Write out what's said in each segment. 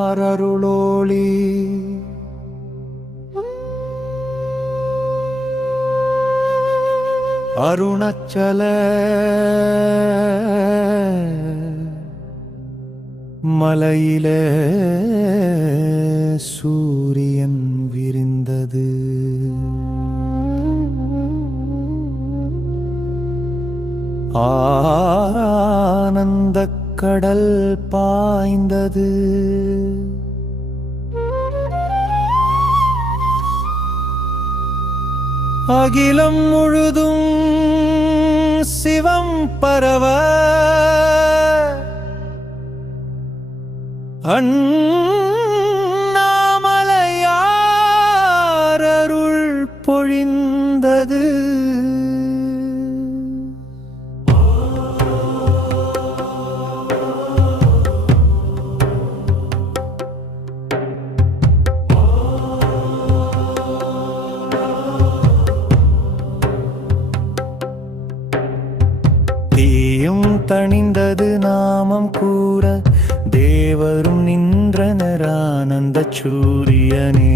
அண்ணாமலையாரருளோளி அருணச்சல மலையிலே சூரியன் விரிந்தது ஆனந்த பெருங்கடல் பாய்ந்தது. அகிலம் முழுதும் சிவம் பரவ. அண்ணாமலையாரருள் பொழிந்த தணிந்தது நாமம் கூற. தேவரும் நின்றனரானந்த சூரியனே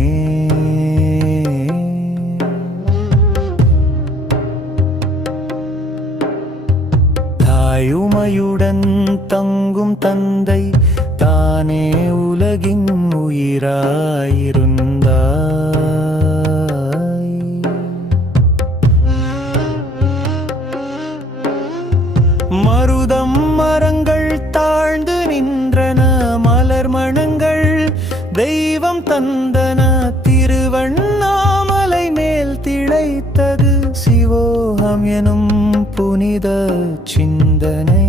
தாயுமையுடன் தங்கும் தந்தை தானே உலகின் உயிராயிரும் தெய்வம் தந்தன திருவண்ணாமலை மேல் திளைத்தது சிவோகம் எனும் புனித சிந்தனை.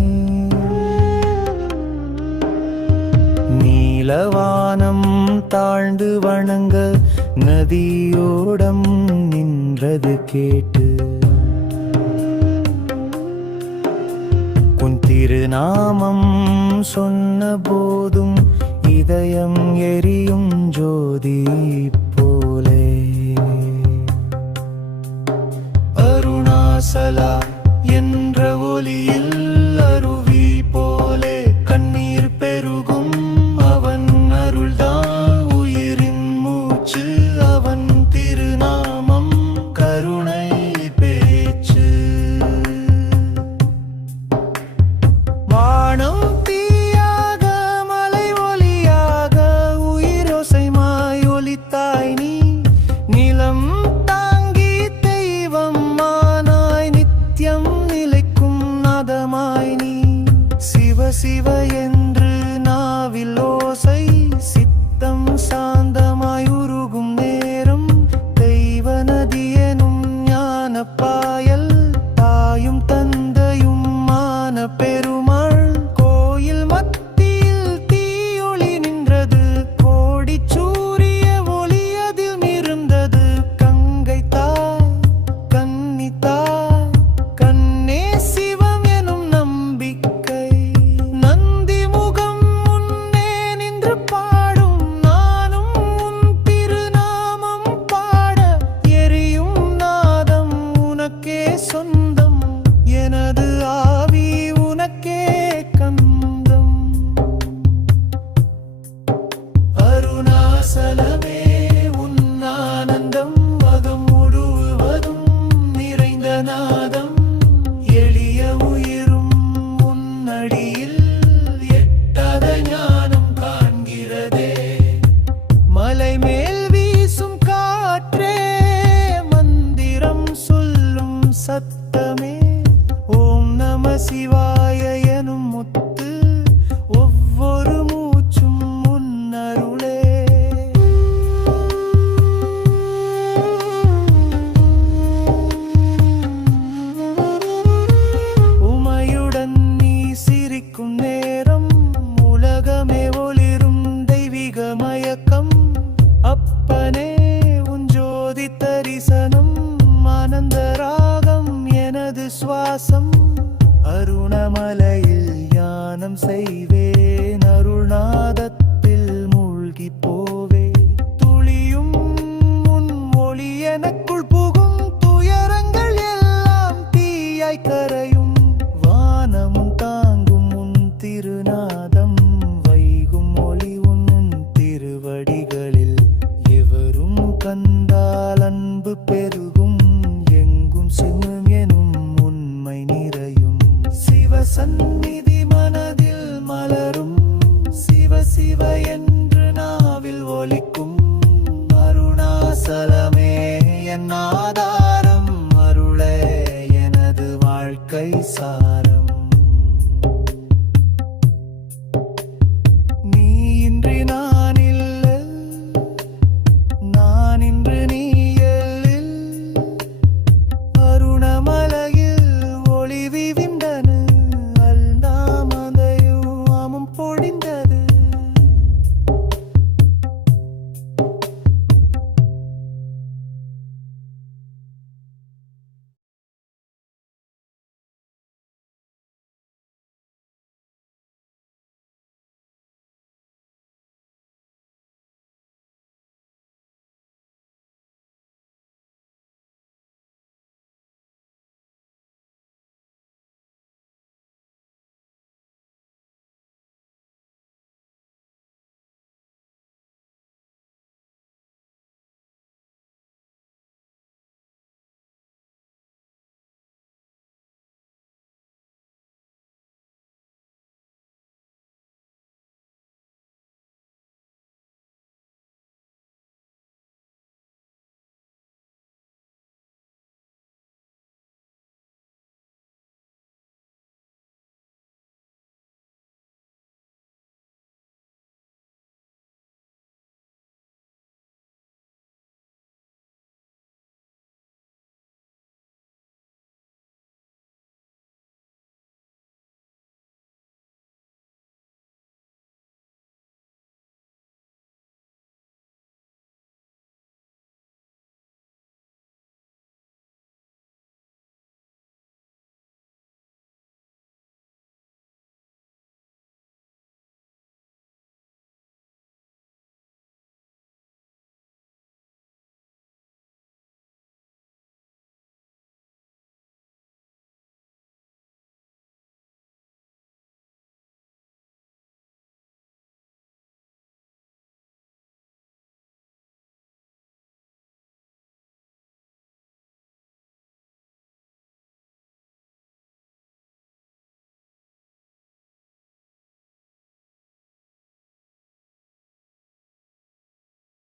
நீலவானம் தாழ்ந்து வணங்க நதியோடம் நின்றது கேட்டு. உன் திருநாமம் சொன்ன போதும் இதயம் எரியும் ஜோதி போலே. அருணாசலா என்ற ஒலியில் love salamé.